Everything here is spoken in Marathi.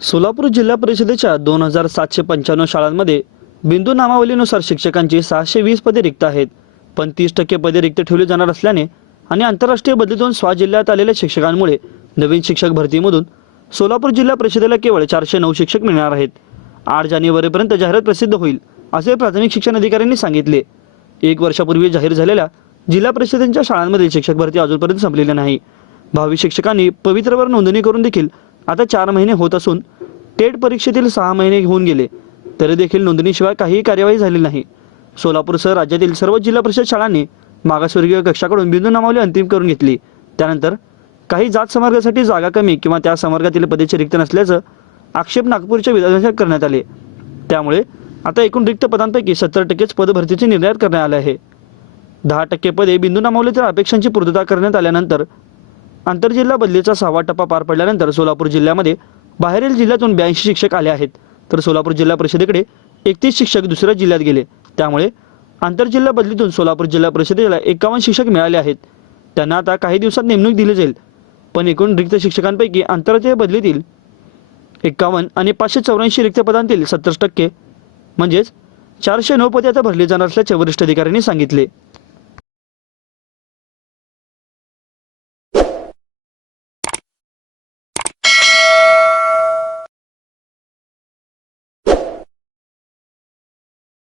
सोलापूर जिल्हा परिषदेच्या दोन हजार सातशे पंच्याण्णव शाळांमध्ये बिंदू नामावलीनुसार शिक्षकांची सहाशे वीस पदे रिक्त आहेत. पण तीस टक्के पदे रिक्त ठेवली जाणार असल्याने आणि आंतरराष्ट्रीय बदलीतून स्वा जिल्ह्यात आलेल्या शिक्षकांमुळे नवीन शिक्षक भरतीमधून सोलापूर जिल्हा परिषदेला केवळ चारशे नऊ शिक्षक मिळणार आहेत. आठ जानेवारीपर्यंत जाहिरात प्रसिद्ध होईल असे प्राथमिक शिक्षण अधिकाऱ्यांनी सांगितले. एक वर्षापूर्वी जाहीर झालेल्या जिल्हा परिषदेच्या शाळांमधील शिक्षक भरती अजूनपर्यंत संपलेली नाही. भावी शिक्षकांनी पवित्रवर नोंदणी करून देखील आता चार महिने होत असून टेट परीक्षेतील सहा महिने होऊन गेले. तरी देखील नोंदणीशिवाय काहीही कार्यवाही झाली नाही. सोलापूरसह राज्यातील सर्व जिल्हा परिषद शाळांनी मागासवर्गीय कक्षाकडून बिंदू नामावली अंतिम करून घेतली. त्यानंतर काही जात समार्गासाठी जागा कमी किंवा त्या समार्गातील पदेचे रिक्त नसल्याचं आक्षेप नागपूरच्या विधानसभेत करण्यात आले. त्यामुळे आता एकूण रिक्त पदांपैकी सत्तर टक्केच पदभरतीचे निर्णय करण्यात आले आहे. दहा टक्के पदे बिंदू नामावली तर अपेक्षांची पूर्तता करण्यात आल्यानंतर आंतरजिल्हा बदलीचा सहावा टप्पा पार पडल्यानंतर सोलापूर जिल्ह्यामध्ये बाहेरील जिल्ह्यातून ब्याऐंशी शिक्षक आले आहेत. तर सोलापूर जिल्हा परिषदेकडे एकतीस शिक्षक दुसऱ्या जिल्ह्यात गेले. त्यामुळे आंतरजिल्हा बदलीतून सोलापूर जिल्हा परिषदेला एकावन्न शिक्षक मिळाले आहेत. त्यांना आता काही दिवसात नेमणूक दिली जाईल. पण एकूण रिक्त शिक्षकांपैकी आंतरराज्य बदलीतील एकावन्न आणि पाचशे चौऱ्याऐंशी रिक्त पदांतील सत्तर टक्के म्हणजेच चारशे नऊ पदे आता भरली जाणार असल्याचे वरिष्ठ अधिकाऱ्यांनी सांगितले.